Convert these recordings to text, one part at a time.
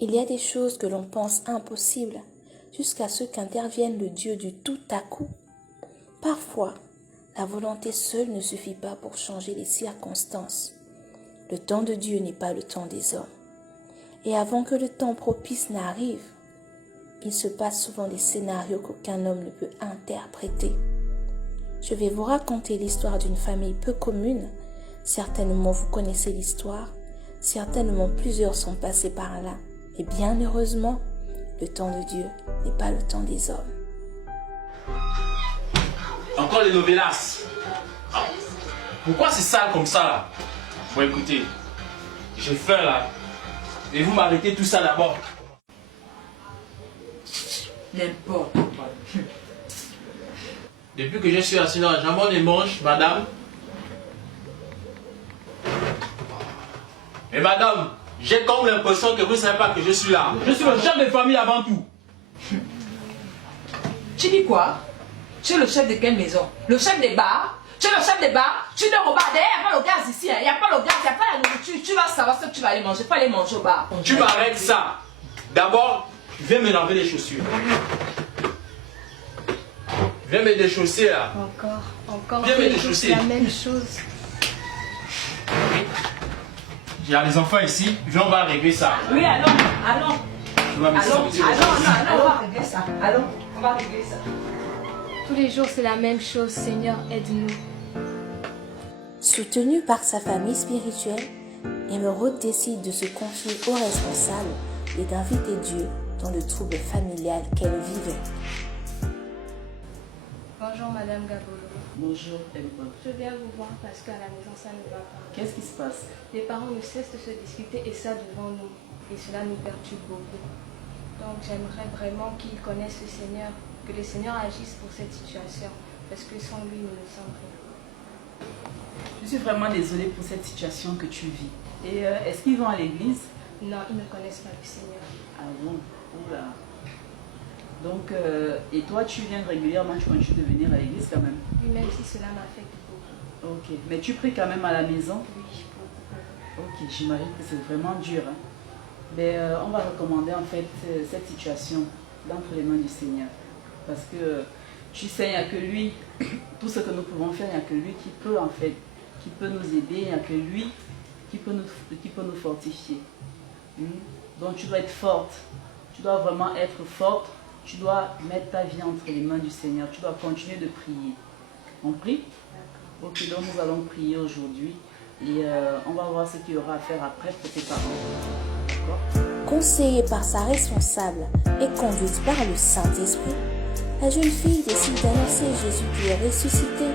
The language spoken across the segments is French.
Il y a des choses que l'on pense impossibles jusqu'à ce qu'intervienne le Dieu du tout à coup. Parfois, la volonté seule ne suffit pas pour changer les circonstances. Le temps de Dieu n'est pas le temps des hommes. Et avant que le temps propice n'arrive, il se passe souvent des scénarios qu'aucun homme ne peut interpréter. Je vais vous raconter l'histoire d'une famille peu commune. Certainement vous connaissez l'histoire, certainement plusieurs sont passés par là. Et bien heureusement, le temps de Dieu n'est pas le temps des hommes. Encore les novelas. Pourquoi c'est sale comme ça là? Bon écoutez, j'ai faim là. Et vous m'arrêtez tout ça d'abord. N'importe quoi. Depuis que je suis assis là, jamais ne mange, madame. Et madame, j'ai comme l'impression que vous ne savez pas que je suis là. Je suis le chef de famille avant tout. Tu dis quoi? Tu es le chef de quelle maison? Le chef des bars? Tu es le chef des bars? Tu dors au bar. D'ailleurs, il n'y a pas le gaz ici. Il n'y a pas le gaz, il n'y a pas la nourriture. Tu vas savoir ce que tu vas aller manger. Il faut aller manger au bar. Tu m'arrêtes ça. D'abord, viens me laver les chaussures. Viens me déchausser là. Encore, viens me déchausser. C'est la même chose. Il y a les enfants ici, viens, on va régler ça. Oui, allons. Allons, on va régler ça. Allons, on va régler ça. Tous les jours, c'est la même chose. Seigneur, aide-nous. Soutenu par sa famille spirituelle, Émeraude décide de se confier aux responsables et d'inviter Dieu dans le trouble familial qu'elle vivait. Bonjour, Madame Gabolo. Bonjour, Émeraude. Je viens vous voir parce qu'à la maison, ça ne va pas. Qu'est-ce qui se passe? Les parents ne cessent de se discuter et ça devant nous. Et cela nous perturbe beaucoup. Donc, j'aimerais vraiment qu'ils connaissent le Seigneur, que le Seigneur agisse pour cette situation. Parce que sans lui, nous ne sommes rien. Je suis vraiment désolée pour cette situation que tu vis. Et est-ce qu'ils vont à l'église? Non, ils ne connaissent pas le Seigneur. Ah bon? Oula. Donc, et toi, tu viens régulièrement, tu continues de venir à l'église quand même? Oui, même si cela m'affecte beaucoup. Ok, mais tu pries quand même à la maison? Oui, beaucoup. Ok, j'imagine que c'est vraiment dur. Hein? Mais on va recommander en fait cette situation d'entre les mains du Seigneur. Parce que tu sais, il n'y a que lui, tout ce que nous pouvons faire, il n'y a que lui qui peut en fait, qui peut nous aider, il n'y a que lui qui peut nous fortifier. Donc tu dois être forte, tu dois vraiment être forte, tu dois mettre ta vie entre les mains du Seigneur, tu dois continuer de prier. On prie? Ok, donc nous allons prier aujourd'hui et on va voir ce qu'il y aura à faire après pour tes parents. D'accord? Conseillée par sa responsable et conduite par le Saint-Esprit, la jeune fille décide d'annoncer Jésus qui est ressuscité,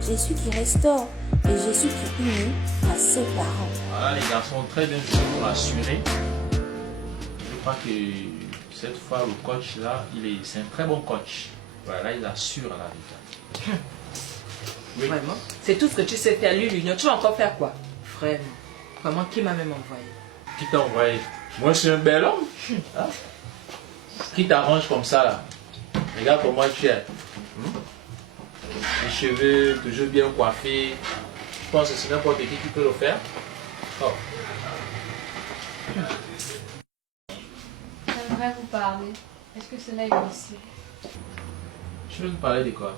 Jésus qui restaure et Jésus qui unit à ses parents. Voilà les garçons, très bien joué pour assurer. Je crois que cette fois le coach là, c'est un très bon coach. Voilà, il assure la vie. Oui. Vraiment? C'est tout ce que tu sais faire, l'union. Tu vas encore faire quoi? Vraiment. Vraiment, qui m'a même envoyé? Qui t'a envoyé? Moi je suis un bel homme. Hein? Qui t'arrange comme ça là? Regarde comment tu es. Les cheveux toujours bien coiffés. Je pense que c'est n'importe qui peut le faire. Oh. J'aimerais vous parler. Est-ce que cela est possible? Tu veux nous parler de quoi?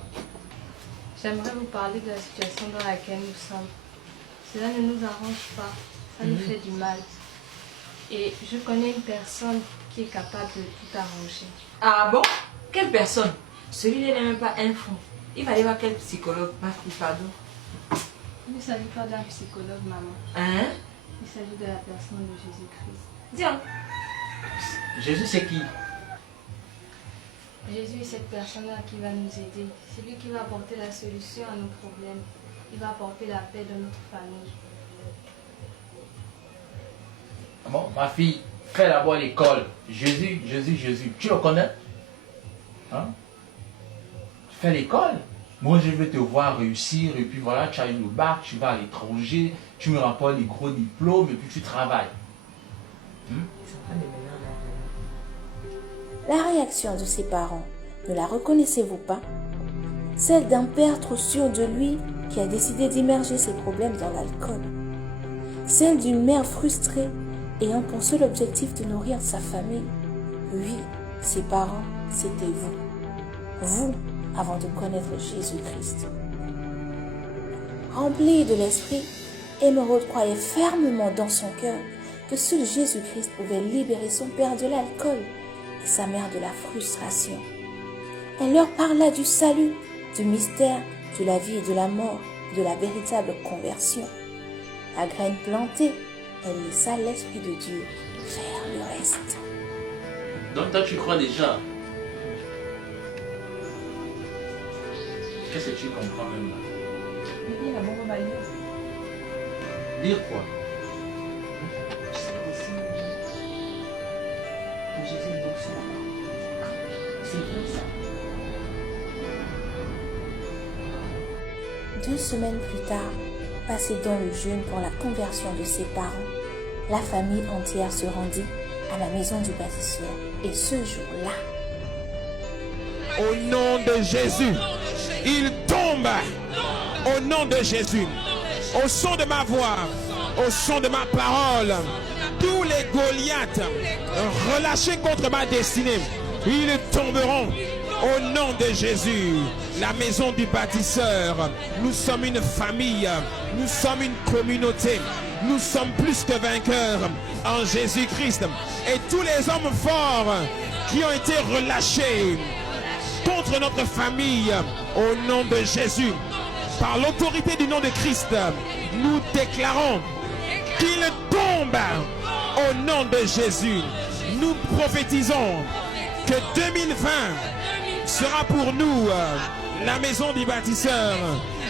J'aimerais vous parler de la situation dans laquelle nous sommes. Cela ne nous arrange pas. Ça nous fait du mal. Et je connais une personne qui est capable de tout arranger. Ah bon? Quelle personne? Celui-là n'est même pas un fou. Il va aller voir quel psychologue, ma fille, pardon. Il ne s'agit pas d'un psychologue, maman. Hein? Il s'agit de la personne de Jésus-Christ. Tiens. Jésus c'est qui? Jésus est cette personne-là qui va nous aider. C'est lui qui va apporter la solution à nos problèmes. Il va apporter la paix dans notre famille. Bon, ma fille, fais d'abord l'école. Jésus, Jésus, Jésus. Tu le connais? Hein? Tu fais l'école. Moi, je veux te voir réussir. Et puis voilà, tu as eu le bac, tu vas à l'étranger, tu me rapportes les gros diplômes et puis tu travailles. La réaction de ses parents, ne la reconnaissez-vous pas? Celle d'un père trop sûr de lui qui a décidé d'immerger ses problèmes dans l'alcool. Celle d'une mère frustrée ayant pour seul objectif de nourrir sa famille. Oui, ses parents, c'était vous. Vous, avant de connaître Jésus-Christ. Rempli de l'esprit, Émeraude croyait fermement dans son cœur que seul Jésus-Christ pouvait libérer son père de l'alcool et sa mère de la frustration. Elle leur parla du salut, du mystère, de la vie et de la mort, de la véritable conversion. La graine plantée, elle laissa l'Esprit de Dieu faire le reste. Donc toi tu crois déjà. Qu'est-ce que tu comprends même là? Il a bon lire. Lire quoi? Jésus est bon sur la parole. C'est vrai ça. 2 semaines plus tard, passé dans le jeûne pour la conversion de ses parents, la famille entière se rendit à la maison du bâtisseur. Et ce jour-là, au nom de Jésus, il tombe. Au nom de Jésus, au son de ma voix, au son de ma parole, tous les Goliaths relâchés contre ma destinée, ils tomberont. Au nom de Jésus, la maison du bâtisseur, nous sommes une famille, nous sommes une communauté, nous sommes plus que vainqueurs en Jésus-Christ. Et tous les hommes forts qui ont été relâchés contre notre famille, au nom de Jésus, par l'autorité du nom de Christ, nous déclarons qu'il tombe au nom de Jésus. Nous prophétisons que 2020 sera pour nous, la maison du bâtisseur,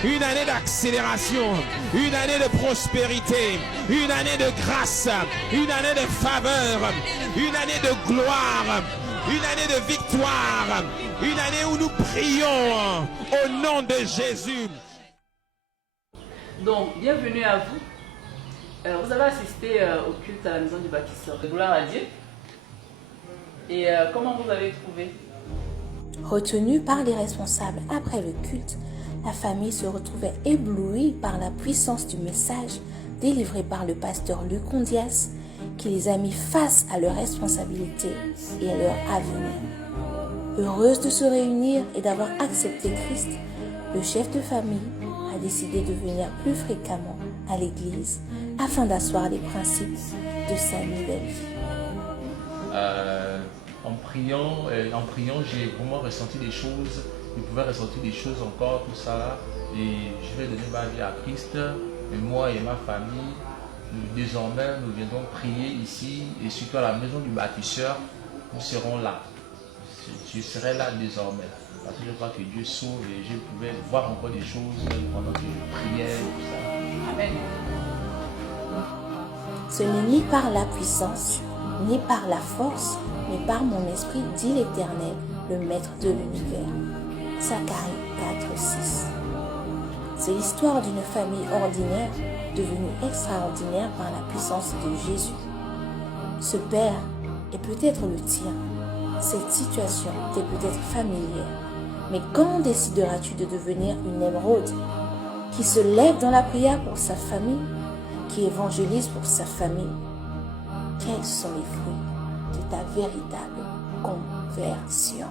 une année d'accélération, une année de prospérité, une année de grâce, une année de faveur, une année de gloire, une année de victoire, une année où nous prions au nom de Jésus. Donc, bienvenue à vous. Vous avez assisté au culte à la maison du bâtisseur. Gloire à Dieu. Et comment vous avez trouvé? retenue par les responsables après le culte, la famille se retrouvait éblouie par la puissance du message délivré par le pasteur Luc Ondias, qui les a mis face à leurs responsabilités et à leur avenir. Heureuse de se réunir et d'avoir accepté Christ, le chef de famille a décidé de venir plus fréquemment à l'église afin d'asseoir les principes de sa nouvelle vie. En priant, j'ai vraiment ressenti des choses. Je pouvais ressentir des choses encore, tout ça. Et je vais donner ma vie à Christ. Et moi et ma famille, désormais, nous viendrons prier ici et surtout à la maison du bâtisseur. Nous serons là. Je serai là désormais. Parce que je crois que Dieu sauve et je pouvais voir encore des choses pendant que je priais. Tout ça. Amen. Ce n'est ni par la puissance, ni par la force, mais par mon esprit, dit l'Éternel, le Maître de l'univers. Zacharie 4:6. C'est l'histoire d'une famille ordinaire devenue extraordinaire par la puissance de Jésus. Ce père est peut-être le tien. Cette situation t'est peut-être familière. Mais quand décideras-tu de devenir une émeraude qui se lève dans la prière pour sa famille, qui évangélise pour sa famille? Quels sont les fruits de ta véritable conversion?